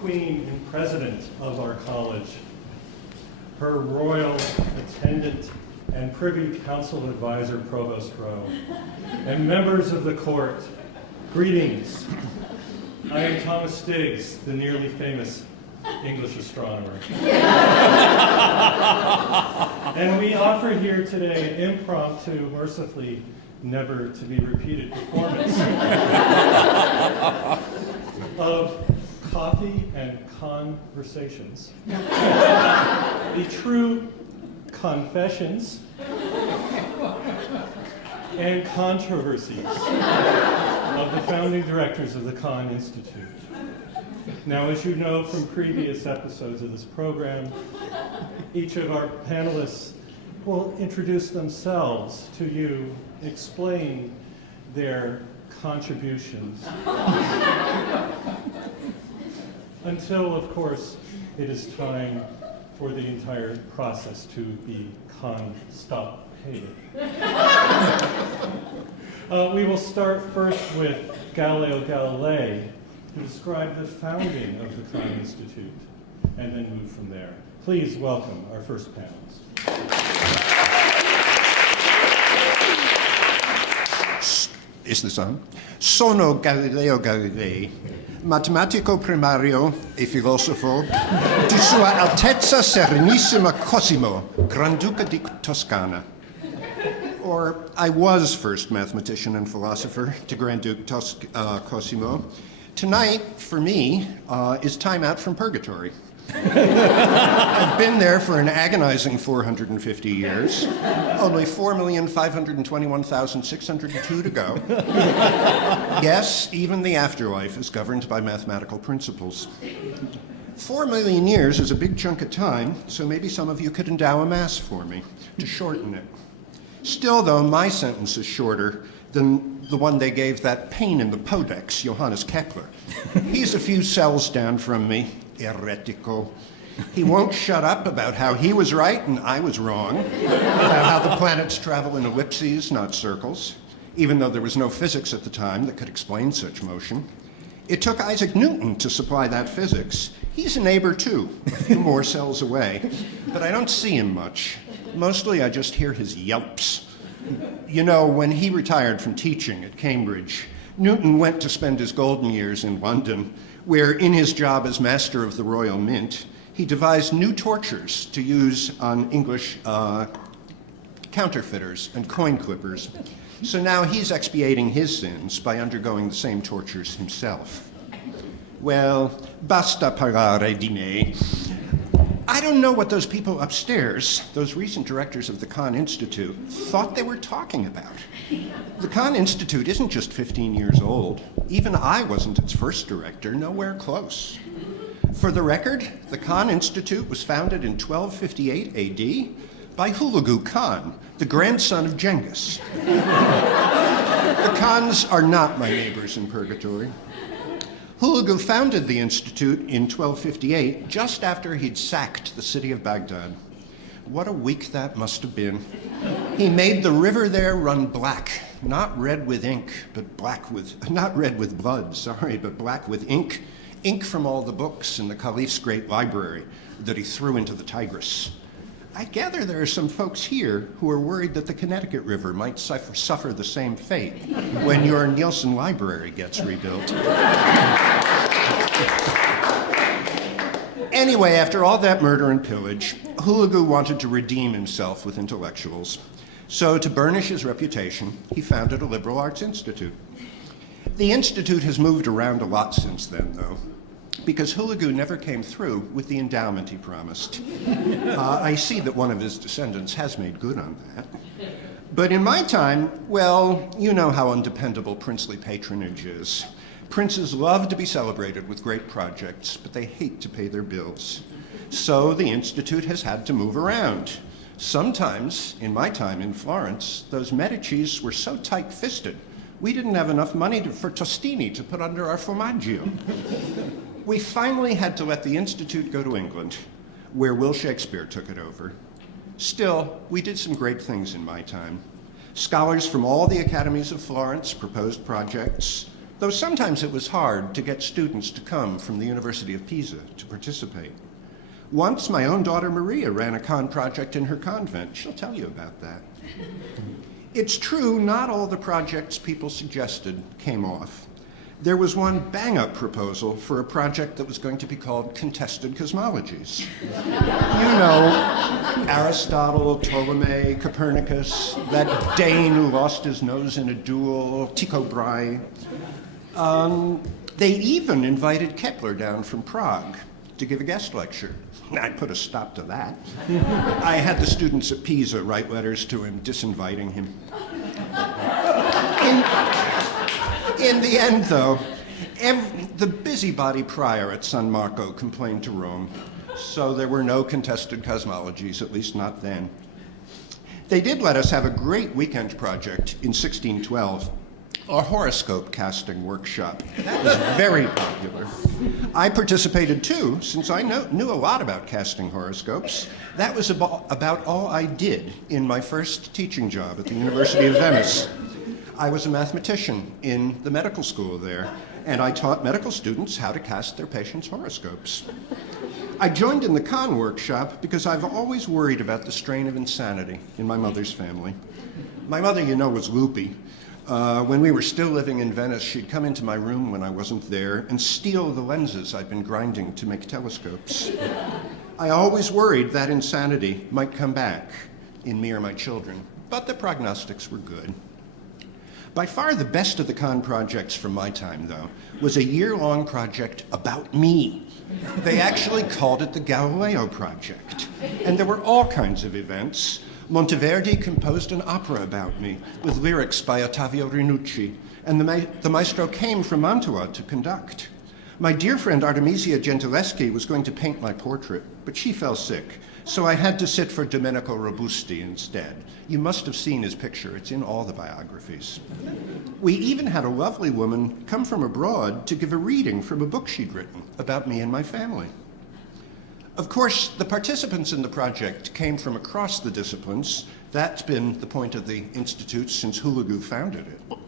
Queen and President of our college, her royal attendant and Privy Council Advisor Provost Rowe, and members of the court, greetings. I am Thomas Stiggs, the nearly famous English astronomer. And we offer here today an impromptu, mercifully never to be repeated performance of coffee and conversations, the true confessions and controversies of the founding directors of the Kahn Institute. Now, as you know from previous episodes of this program, each of our panelists will introduce themselves to you, explain their contributions, until, of course, it is time for the entire process to be constipated. We will start first with Galileo Galilei, to describe the founding of the Kahn Institute, and then move from there. Please welcome our first panelist. Is this on? Sono Galileo Galilei, matematico primario e filosofo di Sua Altezza Serenissima Cosimo, Granduca di Toscana. Or, I was first mathematician and philosopher to Grand Duke Cosimo. Tonight, for me, is time out from purgatory. I've been there for an agonizing 450 years, only 4,521,602 to go. Yes, even the afterlife is governed by mathematical principles. 4 million years is a big chunk of time, so maybe some of you could endow a mass for me to shorten it. Still, though, my sentence is shorter than the one they gave that pain in the Podex, Johannes Kepler. He's a few cells down from me, heretico. He won't shut up about how he was right and I was wrong, about how the planets travel in ellipses, not circles, even though there was no physics at the time that could explain such motion. It took Isaac Newton to supply that physics. He's a neighbor too, a few more cells away, but I don't see him much. Mostly I just hear his yelps. You know, when he retired from teaching at Cambridge, Newton went to spend his golden years in London, where in his job as Master of the Royal Mint, he devised new tortures to use on English counterfeiters and coin clippers. So now he's expiating his sins by undergoing the same tortures himself. Well, basta parlare di me. I don't know what those people upstairs, those recent directors of the Kahn Institute, thought they were talking about. The Kahn Institute isn't just 15 years old. Even I wasn't its first director, nowhere close. For the record, the Kahn Institute was founded in 1258 AD by Hulagu Khan, the grandson of Genghis. The Khans are not my neighbors in purgatory. Hulagu founded the Institute in 1258, just after he'd sacked the city of Baghdad. What a week that must have been. He made the river there run black, not red with ink, but black with, not red with blood, sorry, but black with ink. Ink from all the books in the Caliph's great library that he threw into the Tigris. I gather there are some folks here who are worried that the Connecticut River might suffer the same fate when your Nielsen Library gets rebuilt. Anyway, after all that murder and pillage, Hulagu wanted to redeem himself with intellectuals. So to burnish his reputation, he founded a liberal arts institute. The institute has moved around a lot since then, though, because Hulagu never came through with the endowment he promised. I see that one of his descendants has made good on that. But in my time, well, you know how undependable princely patronage is. Princes love to be celebrated with great projects, but they hate to pay their bills. So the Institute has had to move around. Sometimes, in my time in Florence, those Medicis were so tight-fisted, we didn't have enough money for tostini to put under our formaggio. We finally had to let the Institute go to England, where Will Shakespeare took it over. Still, we did some great things in my time. Scholars from all the academies of Florence proposed projects. though sometimes it was hard to get students to come from the University of Pisa to participate. Once, my own daughter Maria ran a Kahn project in her convent. She'll tell you about that. It's true, not all the projects people suggested came off. There was one bang-up proposal for a project that was going to be called Contested Cosmologies. You know, Aristotle, Ptolemy, Copernicus, that Dane who lost his nose in a duel, Tycho Brahe. They even invited Kepler down from Prague to give a guest lecture. I put a stop to that. I had the students at Pisa write letters to him, disinviting him. In the end, though, the busybody prior at San Marco complained to Rome, so there were no contested cosmologies, at least not then. They did let us have a great weekend project in 1612, a horoscope casting workshop. That was very popular. I participated too, since I knew a lot about casting horoscopes. That was about all I did in my first teaching job at the University of Venice. I was a mathematician in the medical school there, and I taught medical students how to cast their patients' horoscopes. I joined in the Kahn workshop because I've always worried about the strain of insanity in my mother's family. My mother, you know, was loopy. When we were still living in Venice, she'd come into my room when I wasn't there and steal the lenses I'd been grinding to make telescopes. I always worried that insanity might come back in me or my children, but the prognostics were good. By far the best of the Kahn projects from my time, though, was a year-long project about me. They actually called it the Galileo Project. And there were all kinds of events. Monteverdi composed an opera about me with lyrics by Ottavio Rinucci, and the maestro came from Mantua to conduct. My dear friend Artemisia Gentileschi was going to paint my portrait, but she fell sick, so I had to sit for Domenico Robusti instead. You must have seen his picture. It's in all the biographies. We even had a lovely woman come from abroad to give a reading from a book she'd written about me and my family. Of course, the participants in the project came from across the disciplines. That's been the point of the Institute since Hulagu founded it.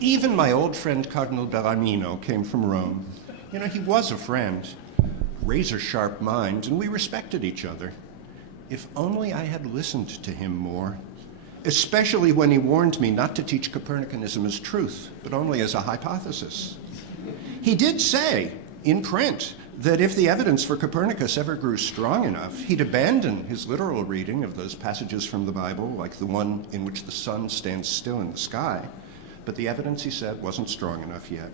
Even my old friend Cardinal Bellarmino came from Rome. You know, he was a friend, razor-sharp mind, and we respected each other. If only I had listened to him more, especially when he warned me not to teach Copernicanism as truth, but only as a hypothesis. He did say, in print, that if the evidence for Copernicus ever grew strong enough, he'd abandon his literal reading of those passages from the Bible, like the one in which the sun stands still in the sky. But the evidence, he said, wasn't strong enough yet.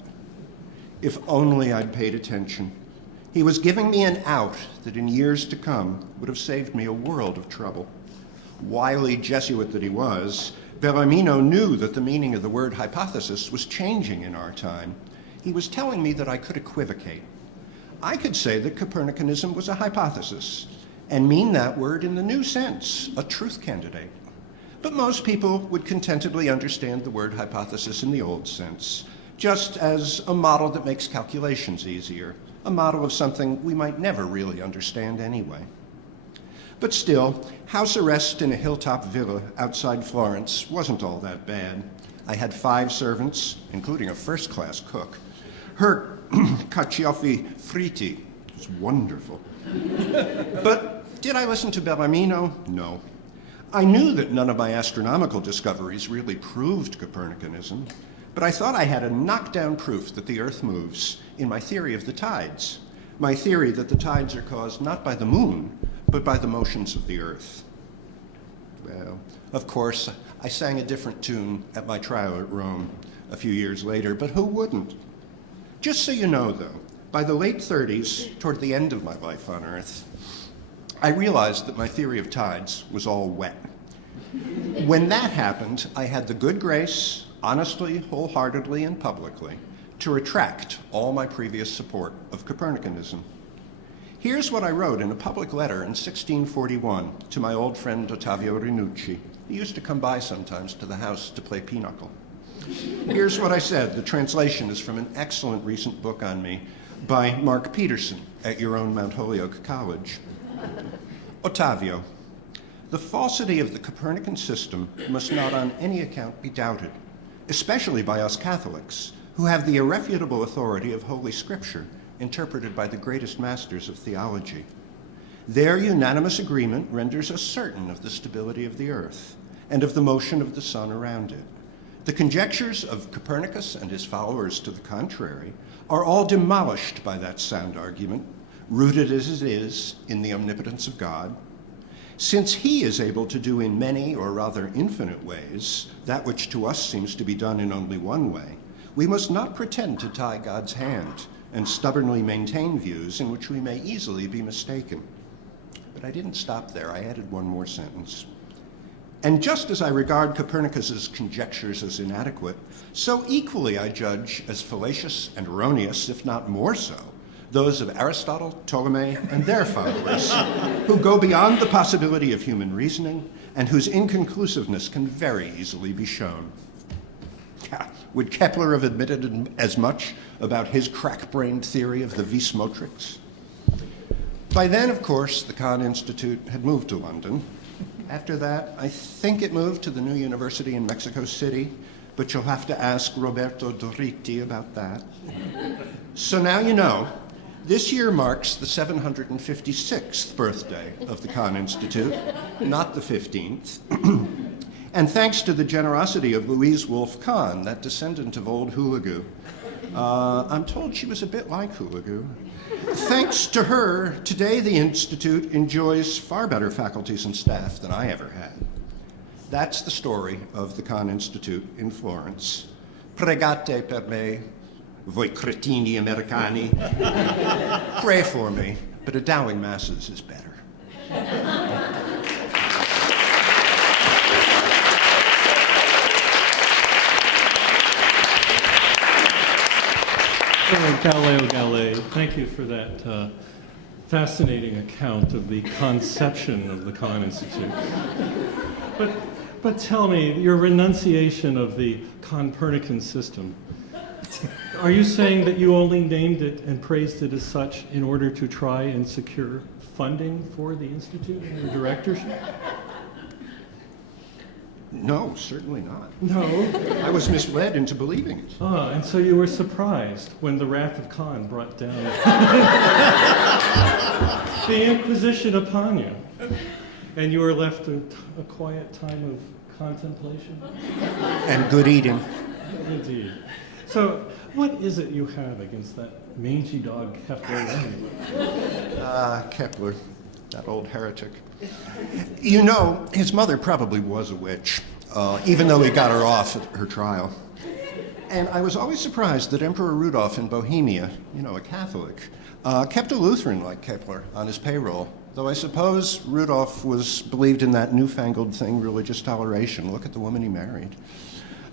If only I'd paid attention. He was giving me an out that in years to come would have saved me a world of trouble. Wily Jesuit that he was, Bellarmino knew that the meaning of the word hypothesis was changing in our time. He was telling me that I could equivocate. I could say that Copernicanism was a hypothesis and mean that word in the new sense, a truth candidate. But most people would contentedly understand the word hypothesis in the old sense, just as a model that makes calculations easier, a model of something we might never really understand anyway. But still, house arrest in a hilltop villa outside Florence wasn't all that bad. I had 5 servants, including a first-class cook. Her cacioffi fritti was wonderful. But did I listen to Bellarmino? No. I knew that none of my astronomical discoveries really proved Copernicanism, but I thought I had a knockdown proof that the Earth moves in my theory of the tides, my theory that the tides are caused not by the moon, but by the motions of the Earth. Well, of course, I sang a different tune at my trial at Rome a few years later, but who wouldn't? Just so you know, though, by the late 30s, toward the end of my life on Earth, I realized that my theory of tides was all wet. When that happened, I had the good grace, honestly, wholeheartedly, and publicly, to retract all my previous support of Copernicanism. Here's what I wrote in a public letter in 1641 to my old friend Ottavio Rinucci. He used to come by sometimes to the house to play pinochle. Here's what I said. The translation is from an excellent recent book on me by Mark Peterson at your own Mount Holyoke College. Ottavio, the falsity of the Copernican system must not on any account be doubted, especially by us Catholics, who have the irrefutable authority of Holy Scripture, interpreted by the greatest masters of theology. Their unanimous agreement renders us certain of the stability of the earth and of the motion of the sun around it. The conjectures of Copernicus and his followers to the contrary are all demolished by that sound argument, rooted as it is in the omnipotence of God. Since he is able to do in many, or rather infinite ways, that which to us seems to be done in only one way, we must not pretend to tie God's hand and stubbornly maintain views in which we may easily be mistaken. But I didn't stop there. I added one more sentence. And just as I regard Copernicus's conjectures as inadequate, so equally I judge as fallacious and erroneous, if not more so, those of Aristotle, Ptolemy, and their followers, who go beyond the possibility of human reasoning and whose inconclusiveness can very easily be shown. Would Kepler have admitted as much about his crack-brained theory of the vis motrix? By then, of course, the Kahn Institute had moved to London. After that, I think it moved to the new university in Mexico City, but you'll have to ask Roberto Doriti about that. So now you know. This year marks the 756th birthday of the Kahn Institute, not the 15th. And thanks to the generosity of Louise Wolfe Kahn, that descendant of old Hoolagoo, I'm told she was a bit like Hoolagoo. Thanks to her, today the Institute enjoys far better faculties and staff than I ever had. That's the story of the Kahn Institute in Florence. Pregate per me, voi cretini americani. Pray for me, but a Dowling Masses is better. Galileo Galilei, thank you for that fascinating account of the conception of the Kahn Institute. But tell me, your renunciation of the Copernican system, are you saying that you only named it and praised it as such in order to try and secure funding for the Institute and your directorship? No, certainly not. No. I was misled into believing it. Ah, and so you were surprised when the wrath of Kahn brought down the Inquisition upon you, and you were left a quiet time of contemplation? And good eating. Indeed. So, what is it you have against that mangy dog Kepler anyway? Kepler, that old heretic. You know, his mother probably was a witch, even though he got her off at her trial. And I was always surprised that Emperor Rudolph in Bohemia, you know, a Catholic, kept a Lutheran like Kepler on his payroll. Though I suppose Rudolph believed in that newfangled thing, religious toleration. Look at the woman he married.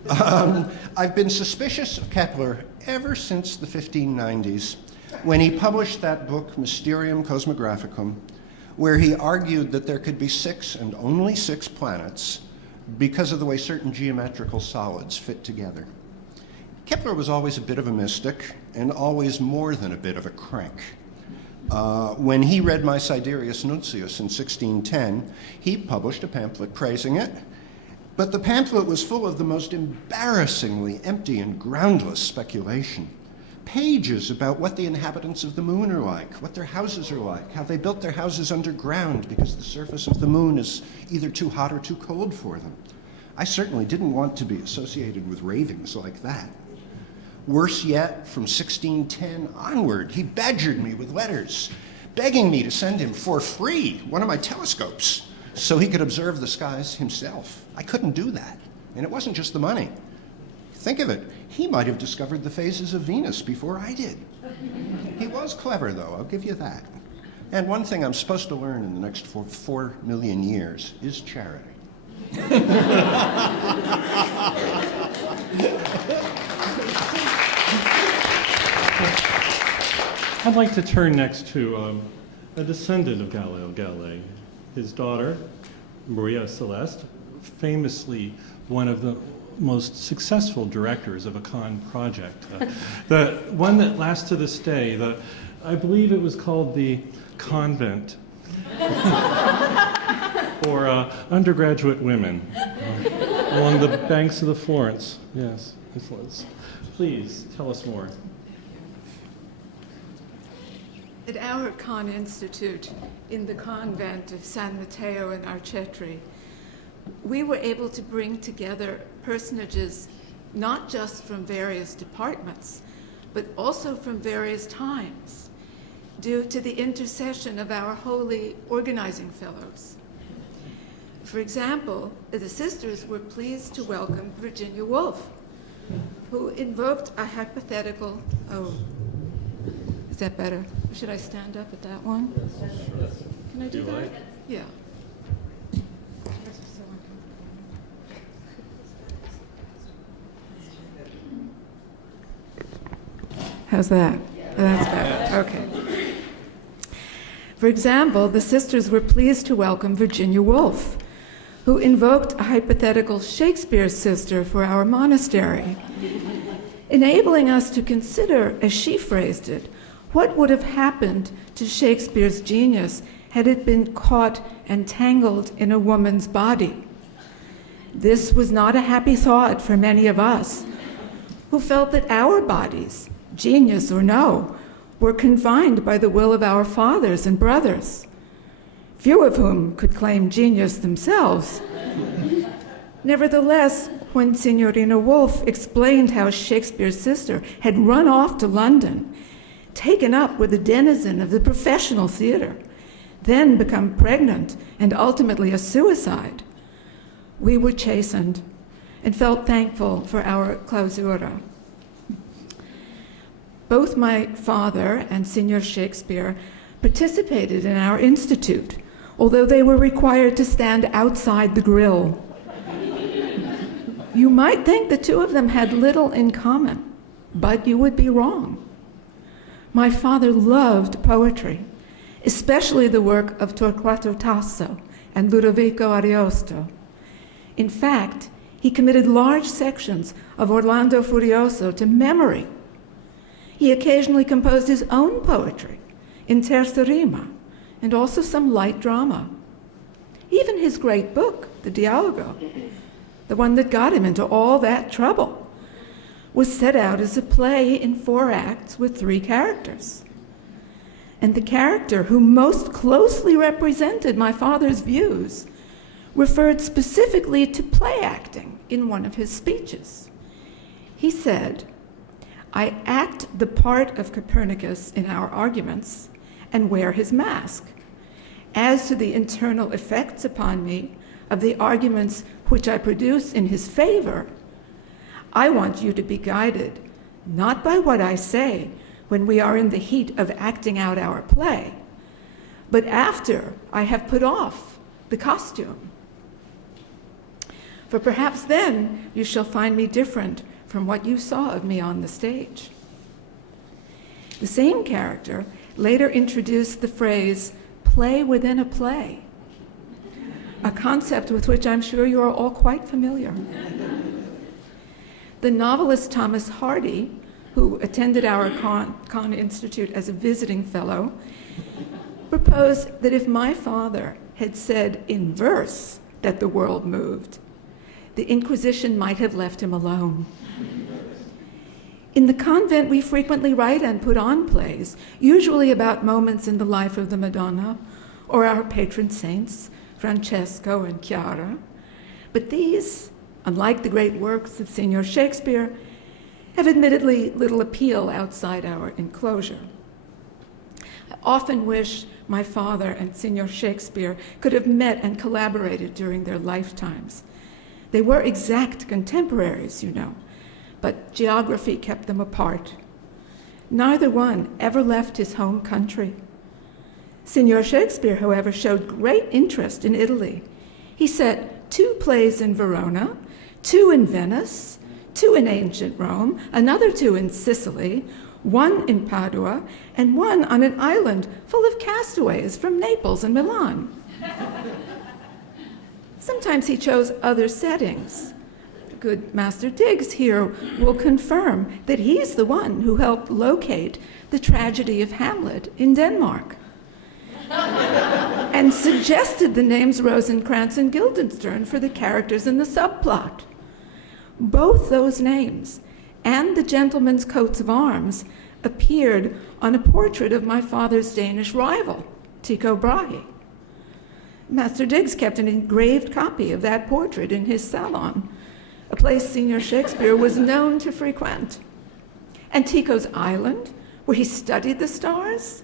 I've been suspicious of Kepler ever since the 1590s, when he published that book, Mysterium Cosmographicum, where he argued that there could be 6 and only 6 planets because of the way certain geometrical solids fit together. Kepler was always a bit of a mystic and always more than a bit of a crank. When he read my Sidereus Nuncius in 1610, he published a pamphlet praising it, but the pamphlet was full of the most embarrassingly empty and groundless speculation. Pages about what the inhabitants of the moon are like, what their houses are like, how they built their houses underground because the surface of the moon is either too hot or too cold for them. I certainly didn't want to be associated with ravings like that. Worse yet, from 1610 onward, he badgered me with letters, begging me to send him for free one of my telescopes so he could observe the skies himself. I couldn't do that, and it wasn't just the money. Think of it, he might have discovered the phases of Venus before I did. He was clever, though, I'll give you that. And one thing I'm supposed to learn in the next 4 million years is charity. I'd like to turn next to a descendant of Galileo Galilei, his daughter, Maria Celeste, famously one of the most successful directors of a Kahn project. The one that lasts to this day, I believe it was called the Convent for undergraduate women along the banks of the Florence. Yes, it was. Please, tell us more. At our Kahn Institute in the convent of San Matteo in Arcetri, we were able to bring together personages not just from various departments, but also from various times, due to the intercession of our holy organizing fellows. For example, the sisters were pleased to welcome Virginia Woolf, who invoked a hypothetical, is that better? Or should I stand up at that one? Can I do that? Like? Yeah. How's that? That's better. Okay. For example, the sisters were pleased to welcome Virginia Woolf, who invoked a hypothetical Shakespeare sister for our monastery, enabling us to consider, as she phrased it, what would have happened to Shakespeare's genius had it been caught and tangled in a woman's body. This was not a happy thought for many of us, who felt that our bodies, genius or no, were confined by the will of our fathers and brothers, few of whom could claim genius themselves. Nevertheless, when Signorina Woolf explained how Shakespeare's sister had run off to London, taken up with a denizen of the professional theater, then become pregnant and ultimately a suicide, we were chastened and felt thankful for our clausura. Both my father and Signor Shakespeare participated in our institute, although they were required to stand outside the grill. You might think the two of them had little in common, but you would be wrong. My father loved poetry, especially the work of Torquato Tasso and Ludovico Ariosto. In fact, he committed large sections of Orlando Furioso to memory. He occasionally composed his own poetry in terza rima and also some light drama. Even his great book, the Dialogo, the one that got him into all that trouble, was set out as a play in 4 acts with 3 characters. And the character who most closely represented my father's views referred specifically to play acting in one of his speeches. He said, "I act the part of Copernicus in our arguments and wear his mask. As to the internal effects upon me of the arguments which I produce in his favor, I want you to be guided not by what I say when we are in the heat of acting out our play, but after I have put off the costume. For perhaps then you shall find me different from what you saw of me on the stage." The same character later introduced the phrase, "play within a play," a concept with which I'm sure you are all quite familiar. The novelist Thomas Hardy, who attended our Kahn Institute as a visiting fellow, proposed that if my father had said in verse that the world moved, the Inquisition might have left him alone. In the convent, we frequently write and put on plays, usually about moments in the life of the Madonna or our patron saints, Francesco and Chiara. But these, unlike the great works of Signor Shakespeare, have admittedly little appeal outside our enclosure. I often wish my father and Signor Shakespeare could have met and collaborated during their lifetimes. They were exact contemporaries, you know, but geography kept them apart. Neither one ever left his home country. Signor Shakespeare, however, showed great interest in Italy. He set 2 plays in Verona, 2 in Venice, 2 in ancient Rome, another 2 in Sicily, 1 in Padua, and 1 on an island full of castaways from Naples and Milan. Sometimes he chose other settings. Good Master Diggs here will confirm that he's the one who helped locate the tragedy of Hamlet in Denmark and suggested the names Rosencrantz and Guildenstern for the characters in the subplot. Both those names and the gentlemen's coats of arms appeared on a portrait of my father's Danish rival, Tycho Brahe. Master Diggs kept an engraved copy of that portrait in his salon, a place Senior Shakespeare was known to frequent. And Tycho's island, where he studied the stars,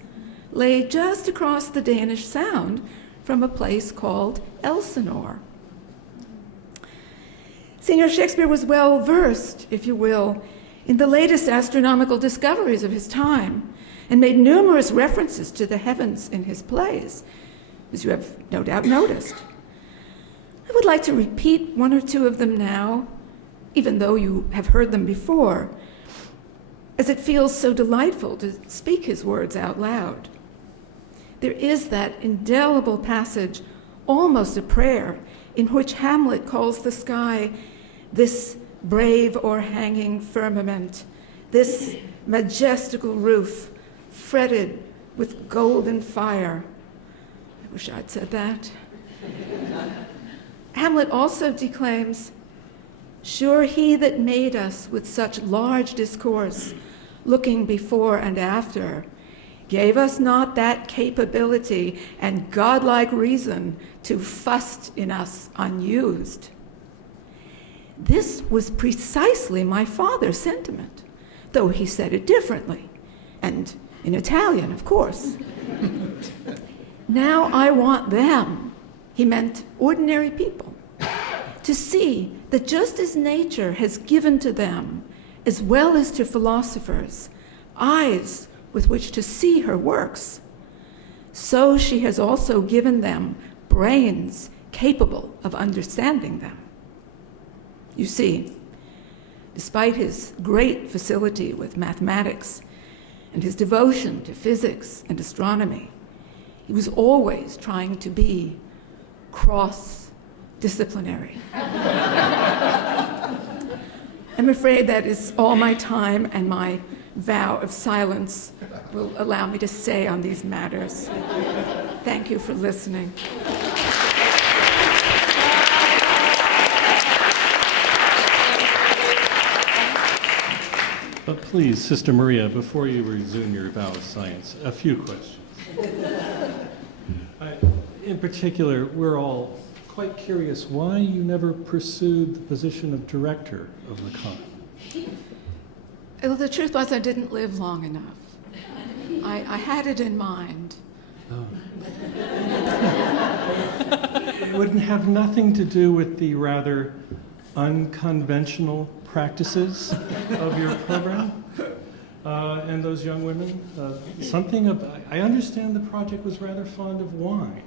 lay just across the Danish Sound from a place called Elsinore. Senior Shakespeare was well versed, if you will, in the latest astronomical discoveries of his time, and made numerous references to the heavens in his plays, as you have no doubt noticed. I would like to repeat one or two of them now, even though you have heard them before, as it feels so delightful to speak his words out loud. There is that indelible passage, almost a prayer, in which Hamlet calls the sky this brave o'erhanging firmament, this majestical roof fretted with golden fire. I wish I'd said that. Hamlet also declaims, "Sure he that made us with such large discourse, looking before and after, gave us not that capability and godlike reason to fuss in us unused." This was precisely my father's sentiment, though he said it differently, and in Italian, of course. Now I want them, he meant ordinary people, to see that just as nature has given to them, as well as to philosophers, eyes with which to see her works, so she has also given them brains capable of understanding them. You see, despite his great facility with mathematics and his devotion to physics and astronomy, he was always trying to be cross-disciplinary. I'm afraid that is all my time, and my vow of silence will allow me to say on these matters. Thank you for listening. But please, Sister Maria, before you resume your vow of silence, a few questions. In particular, we're all quite curious why you never pursued the position of director of the Kahn. Well, the truth was I didn't live long enough. I had it in mind. Oh. It wouldn't have nothing to do with the rather unconventional practices of your program and those young women? I understand the project was rather fond of wine.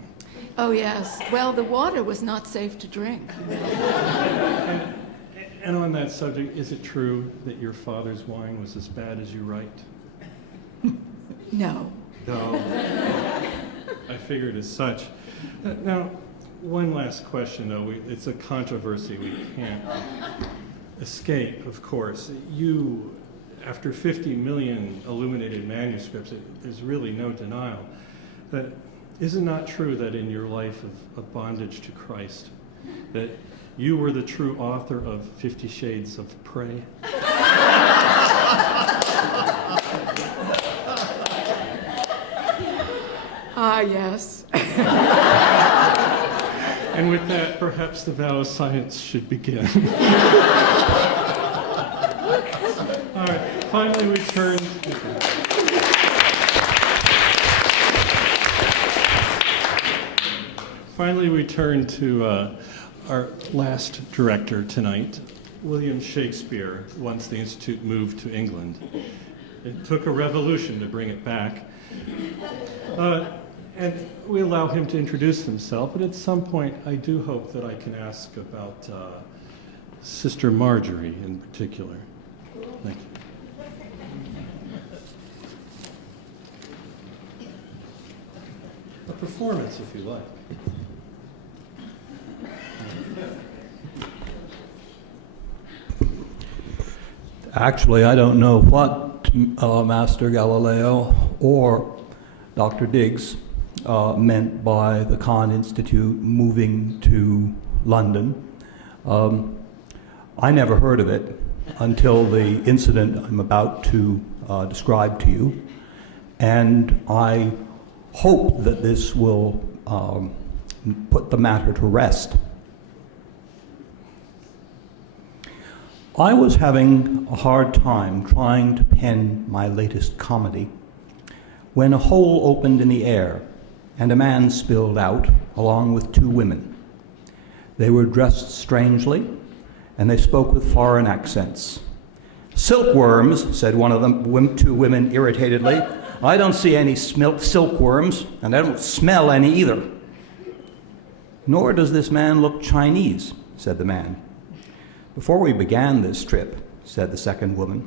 Oh, yes. Well, the water was not safe to drink. And on that subject, is it true that your father's wine was as bad as you write? No. No. I figured as such. Now, one last question, though. It's a controversy we can't escape, of course. You, after 50 million illuminated manuscripts, there's really no denial. That is it not true that in your life of bondage to Christ, that you were the true author of 50 Shades of Prey? Ah, yes. And with that, perhaps the vow of silence should begin. All right, finally we turn to our last director tonight, William Shakespeare, once the Institute moved to England. It took a revolution to bring it back. And we allow him to introduce himself, but at some point I do hope that I can ask about Sister Marjorie in particular. Thank you. A performance, if you like. Actually, I don't know what Master Galileo or Dr. Diggs meant by the Kahn Institute moving to London. I never heard of it. until the incident I'm about to describe to you, and I hope that this will put the matter to rest. I was having a hard time trying to pen my latest comedy when a hole opened in the air and a man spilled out along with two women. They were dressed strangely and they spoke with foreign accents. "Silkworms," said one of them, two women irritatedly. "I don't see any silkworms, and I don't smell any either." "Nor does this man look Chinese," said the man. "Before we began this trip," said the second woman,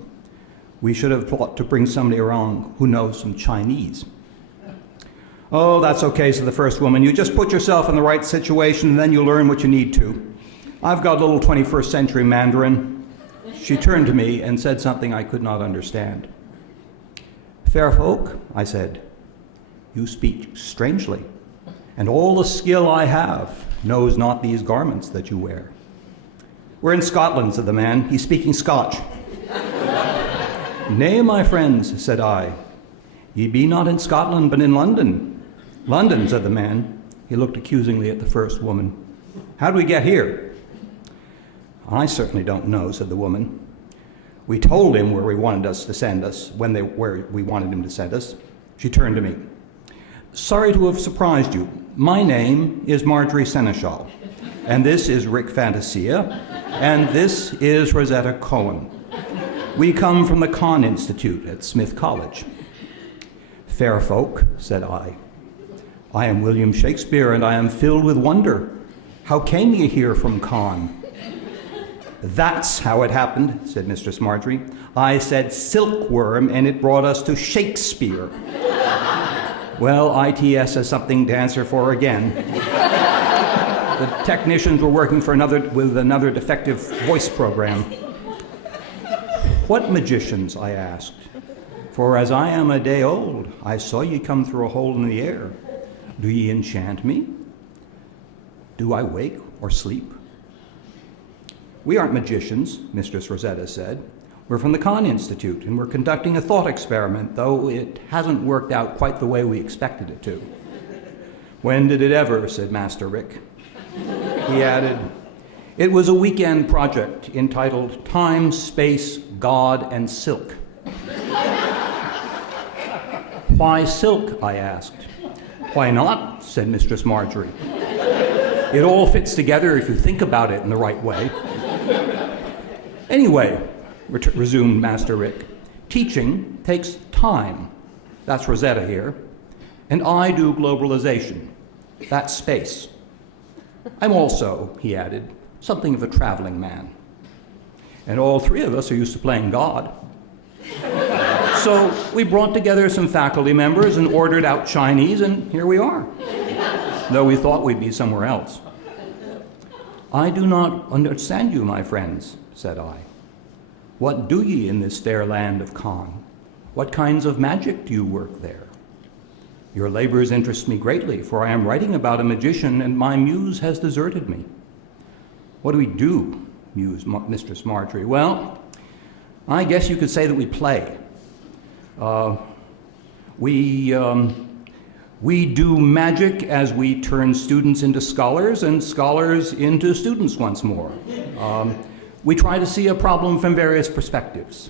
"we should have thought to bring somebody around who knows some Chinese." "Oh, that's okay," said the first woman. "You just put yourself in the right situation, and then you learn what you need to. I've got a little 21st century Mandarin." She turned to me and said something I could not understand. "Fair folk," I said, "you speak strangely, and all the skill I have knows not these garments that you wear." "We're in Scotland," said the man. "He's speaking Scotch." "Nay, my friends," said I, "ye be not in Scotland, but in London." "London," said the man. He looked accusingly at the first woman. "How do we get here?" "I certainly don't know," said the woman. "We told him where we wanted us to send us, where we wanted him to send us." She turned to me. "Sorry to have surprised you. My name is Marjorie Seneschal, and this is Rick Fantasia, and this is Rosetta Cohen. We come from the Kahn Institute at Smith College." "Fair folk," said I am William Shakespeare, and I am filled with wonder. How came ye here from Kahn?" "That's how it happened," said Mistress Marjorie. "I said silkworm, and it brought us to Shakespeare." Well, ITS has something to answer for again. The technicians were working with another defective voice program. "What magicians?" I asked. "For as I am a day old, I saw ye come through a hole in the air. Do ye enchant me? Do I wake or sleep?" "We aren't magicians," Mistress Rosetta said. "We're from the Kahn Institute, and we're conducting a thought experiment, though it hasn't worked out quite the way we expected it to." "When did it ever?" said Master Rick. He added, "It was a weekend project entitled Time, Space, God, and Silk." "Why silk?" I asked. "Why not?" said Mistress Marjorie. "It all fits together if you think about it in the right way." "Anyway," resumed Master Rick, "teaching takes time. That's Rosetta here. And I do globalization. That's space. I'm also," he added, "something of a traveling man. And all three of us are used to playing God. So we brought together some faculty members and ordered out Chinese, and here we are, though we thought we'd be somewhere else." "I do not understand you, my friends," said I. "What do ye in this fair land of Kahn? What kinds of magic do you work there? Your labors interest me greatly, for I am writing about a magician, and my muse has deserted me." "What do we do?" mused Mistress Marjorie. "Well, I guess you could say that we play. We do magic as we turn students into scholars and scholars into students once more. We try to see a problem from various perspectives."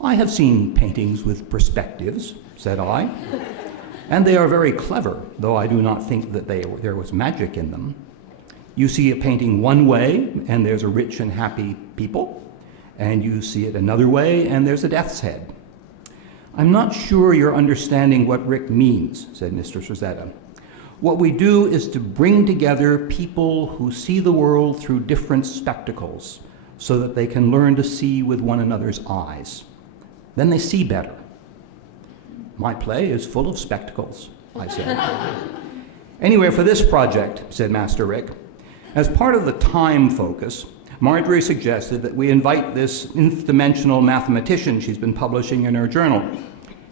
"I have seen paintings with perspectives," said I, "and they are very clever, though I do not think that there was magic in them. You see a painting one way, and there's a rich and happy people, and you see it another way, and there's a death's head." "I'm not sure you're understanding what Rick means," said Mistress Rosetta. "What we do is to bring together people who see the world through different spectacles so that they can learn to see with one another's eyes. Then they see better." "My play is full of spectacles," I said. "Anyway, for this project," said Master Rick, "as part of the time focus, Marjorie suggested that we invite this nth-dimensional mathematician she's been publishing in her journal.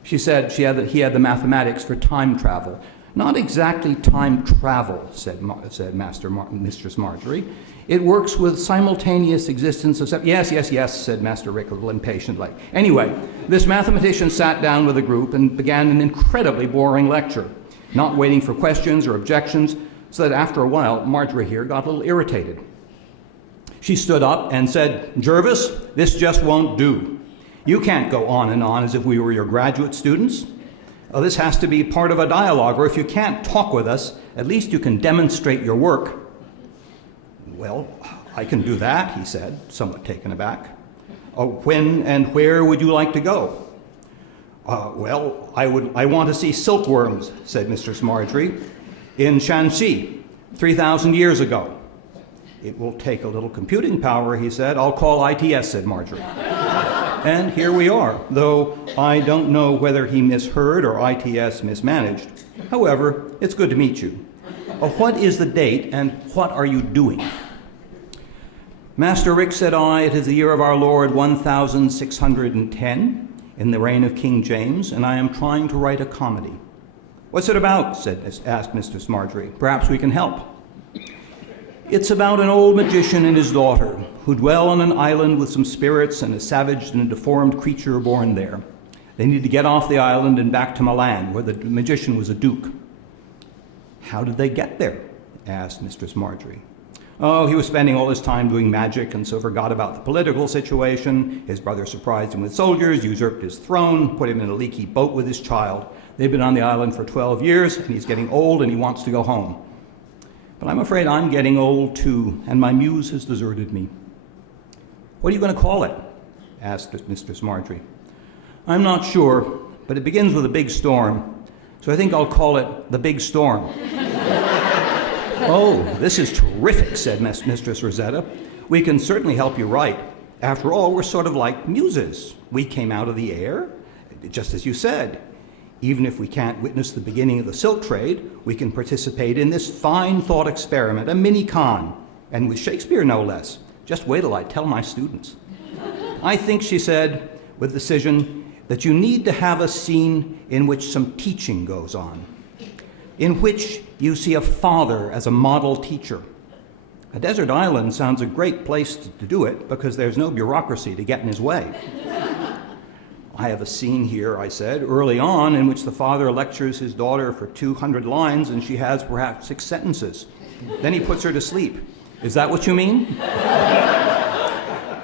She said he had the mathematics for time travel, Not exactly time travel, said Mistress Marjorie. It works with simultaneous existence of... Yes, said Master Rick a little impatiently. Anyway, this mathematician sat down with the group and began an incredibly boring lecture, not waiting for questions or objections, so that after a while, Marjorie here got a little irritated. She stood up and said, "Jervis, this just won't do. You can't go on and on as if we were your graduate students. This has to be part of a dialogue, or if you can't talk with us, at least you can demonstrate your work." "Well, I can do that," he said, somewhat taken aback. "When and where would you like to go?" "Well, I want to see silkworms," said Mistress Marjorie, "in Shanxi, 3,000 years ago." "It will take a little computing power," he said. "I'll call ITS," said Marjorie. And here we are, though I don't know whether he misheard or ITS mismanaged. However, it's good to meet you. What is the date, and what are you doing? "Master Rick," said I, "it is the year of our Lord 1610, in the reign of King James, and I am trying to write a comedy." "What's it about?" asked Mistress Marjorie. "Perhaps we can help." "It's about an old magician and his daughter who dwell on an island with some spirits and a savage and deformed creature born there. They need to get off the island and back to Milan, where the magician was a duke." "How did they get there?" asked Mistress Marjorie. "Oh, he was spending all his time doing magic and so forgot about the political situation. His brother surprised him with soldiers, usurped his throne, put him in a leaky boat with his child. They've been on the island for 12 years, and he's getting old and he wants to go home. But I'm afraid I'm getting old too, and my muse has deserted me." "What are you going to call it?" asked Mistress Marjorie. "I'm not sure, but it begins with a big storm, so I think I'll call it The Big Storm." "Oh, this is terrific," said Mistress Rosetta. "We can certainly help you write. After all, we're sort of like muses. We came out of the air, just as you said. Even if we can't witness the beginning of the silk trade, we can participate in this fine thought experiment, a mini Kahn, and with Shakespeare no less. Just wait till I tell my students. I think," she said with decision, "that you need to have a scene in which some teaching goes on, in which you see a father as a model teacher. A desert island sounds a great place to do it because there's no bureaucracy to get in his way." "I have a scene here," I said, "early on in which the father lectures his daughter for 200 lines and she has perhaps 6 sentences. Then he puts her to sleep. Is that what you mean?"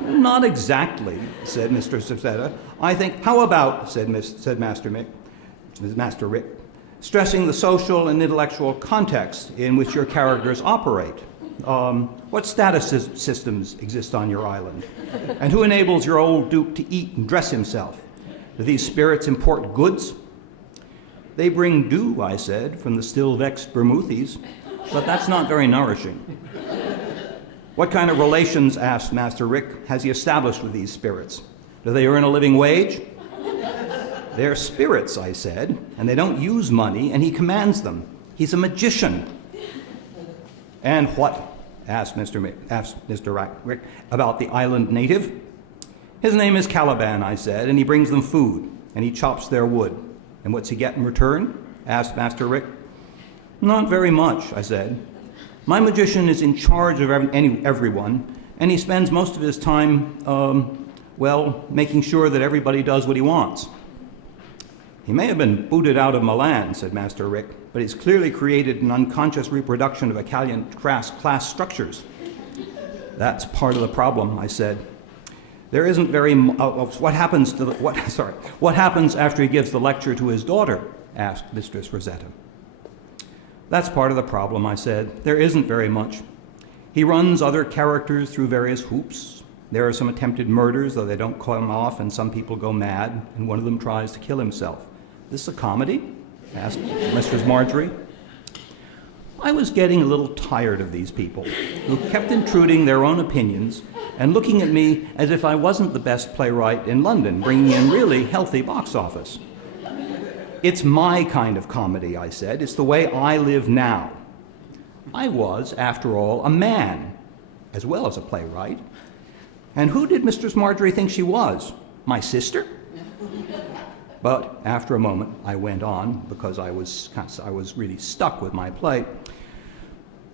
"Not exactly," said Mistress Rosetta. "I think..." "How about," said Master Rick, "stressing the social and intellectual context in which your characters operate? What status systems exist on your island? And who enables your old duke to eat and dress himself? Do these spirits import goods?" "They bring dew," I said, "from the still-vexed Bermoothes, but that's not very nourishing." "What kind of relations," asked Master Rick, "has he established with these spirits? Do they earn a living wage?" "They're spirits," I said, "and they don't use money, and he commands them. He's a magician." "And what," asked Mr. Rick, "about the island native?" "His name is Caliban," I said, "and he brings them food, and he chops their wood." "And what's he get in return?" asked Master Rick. "Not very much," I said. "My magician is in charge of everyone, and he spends most of his time, making sure that everybody does what he wants." "He may have been booted out of Milan," said Master Rick, "but he's clearly created an unconscious reproduction of Italian class structures." "That's part of the problem," I said. "There isn't very... What happens after he gives the lecture to his daughter?" asked Mistress Rosetta. "That's part of the problem," I said. "There isn't very much. He runs other characters through various hoops. There are some attempted murders, though they don't come off, and some people go mad, and one of them tries to kill himself." "This a comedy?" asked Mistress Marjorie. I was getting a little tired of these people, who kept intruding their own opinions and looking at me as if I wasn't the best playwright in London, bringing in really healthy box office. "It's my kind of comedy," I said. "It's the way I live now. I was, after all, a man, as well as a playwright. And who did Mistress Marjorie think she was? My sister? But after a moment, I went on because I was really stuck with my play.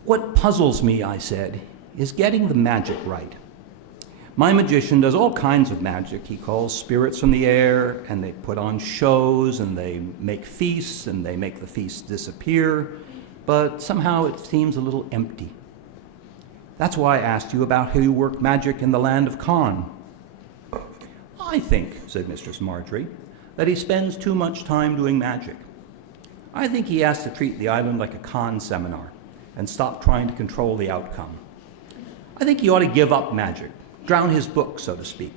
What puzzles me, I said, is getting the magic right. My magician does all kinds of magic. He calls spirits from the air, and they put on shows, and they make feasts, and they make the feasts disappear, but somehow it seems a little empty. That's why I asked you about how you work magic in the land of Kahn. I think, said Mistress Marjorie, that he spends too much time doing magic. I think he has to treat the island like a Kahn seminar and stop trying to control the outcome. I think he ought to give up magic, drown his book, so to speak.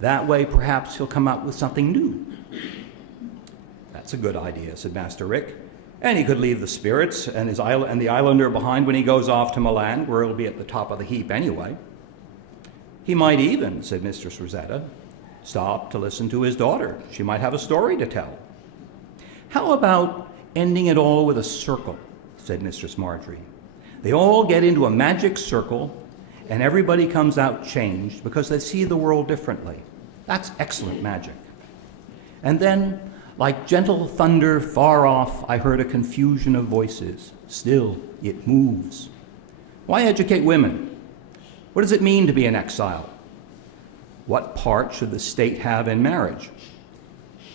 That way, perhaps he'll come up with something new. That's a good idea, said Master Rick. And he could leave the spirits and the islander behind when he goes off to Milan, where he'll be at the top of the heap anyway. He might even, said Mistress Rosetta, stop to listen to his daughter. She might have a story to tell. How about ending it all with a circle, said Mistress Marjorie. They all get into a magic circle, and everybody comes out changed because they see the world differently. That's excellent magic. And then, like gentle thunder far off, I heard a confusion of voices. Still, it moves. Why educate women? What does it mean to be an exile? What part should the state have in marriage?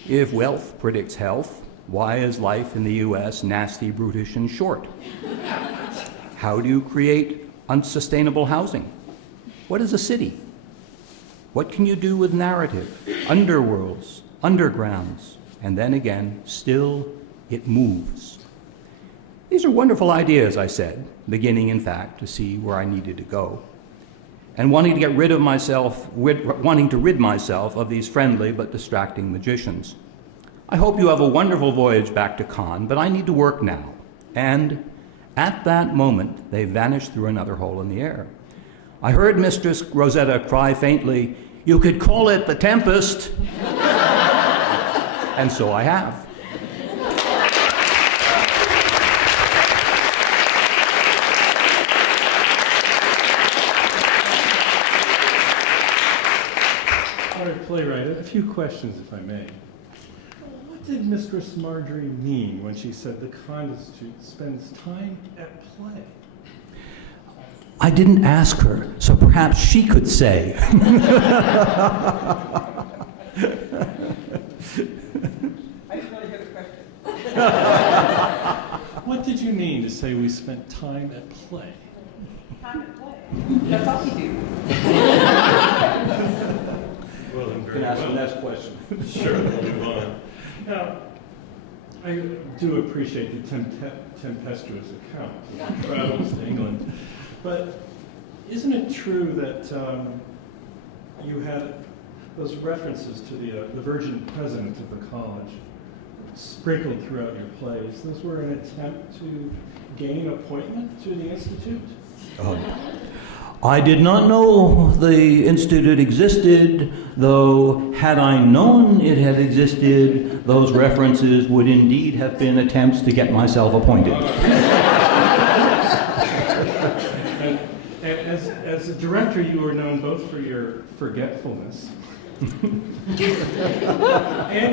If wealth predicts health, why is life in the U.S. nasty, brutish, and short? How do you create unsustainable housing? What is a city? What can you do with narrative, underworlds, undergrounds? And then again, still, it moves. These are wonderful ideas, I said, beginning, in fact, to see where I needed to go, and wanting to rid myself of these friendly but distracting magicians. I hope you have a wonderful voyage back to Kahn, but I need to work now. And at that moment, they vanished through another hole in the air. I heard Mistress Rosetta cry faintly, "You could call it the Tempest." And so I have. All right, playwright, a few questions, if I may. What did Mistress Marjorie mean when she said the Kahn Institute spends time at play? I didn't ask her, so perhaps she could say. What did you mean to say we spent time at play? Time at play. That's all we do. Well, then, You can ask the next question. Sure, we'll move on. Now, I do appreciate the tempestuous account of your travels to England, but isn't it true that you had those references to the Virgin President of the college sprinkled throughout your plays? Those were an attempt to gain appointment to the Institute? I did not know the Institute existed, though had I known it had existed, those references would indeed have been attempts to get myself appointed. As a director, you were known both for your forgetfulness and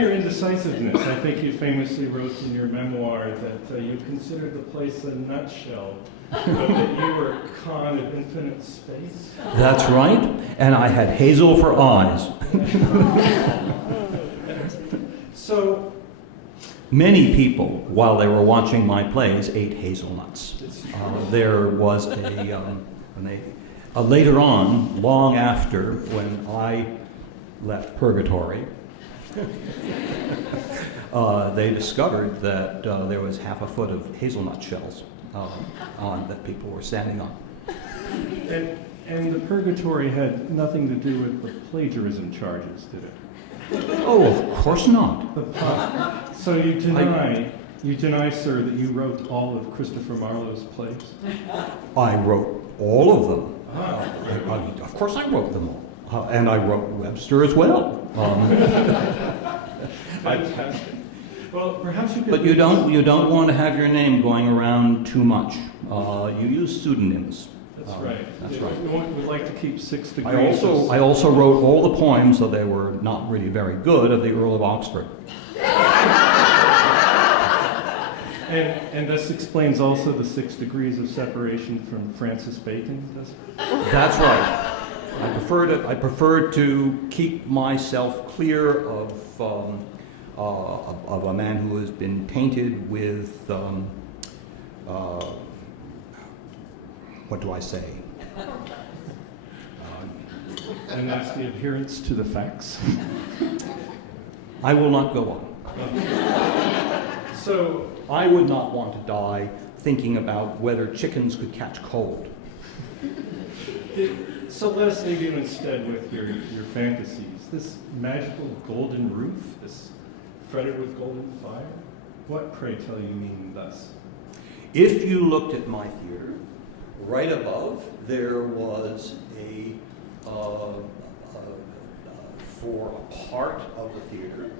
your indecisiveness. I think you famously wrote in your memoir that you considered the place a nutshell, but that you were Kahn of infinite space. That's right, and I had hazel for eyes. So, Many people, while they were watching my plays, ate hazelnuts. There was later on, long after, when I left purgatory, they discovered that there was half a foot of hazelnut shells that people were standing on. and the purgatory had nothing to do with the plagiarism charges, did it? Oh, of course not. So you deny, sir, that you wrote all of Christopher Marlowe's plays? I wrote all of them. Of course I wrote them all. And I wrote Webster as well. Fantastic. Well, perhaps you could... But you don't want to have your name going around too much. You use pseudonyms. That's right. That's right. We would like to keep 6 I degrees. I also wrote all the poems, though they were not really very good, of the Earl of Oxford. And this explains also the 6 degrees of separation from Francis Bacon, does it? That's right. I prefer to keep myself clear of a man who has been tainted with what do I say? And that's the adherence to the facts. I will not go on. So, I would not want to die thinking about whether chickens could catch cold. Celeste, leave you instead with your fantasies. This magical golden roof, this fretted with golden fire. What, pray tell, you mean thus? If you looked at my theater, right above there was for a part of the theater,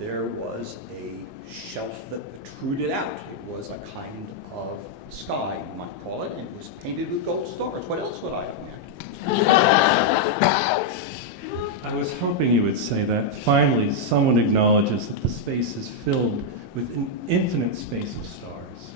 there was a shelf that protruded out. It was a kind of sky, you might call it, and it was painted with gold stars. What else would I have imagined? I was hoping you would say that. Finally, someone acknowledges that the space is filled with an infinite space of stars.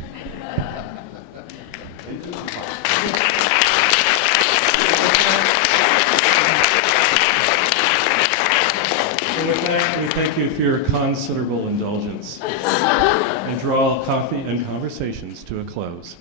And with that, we thank you for your considerable indulgence and draw coffee and conversations to a close.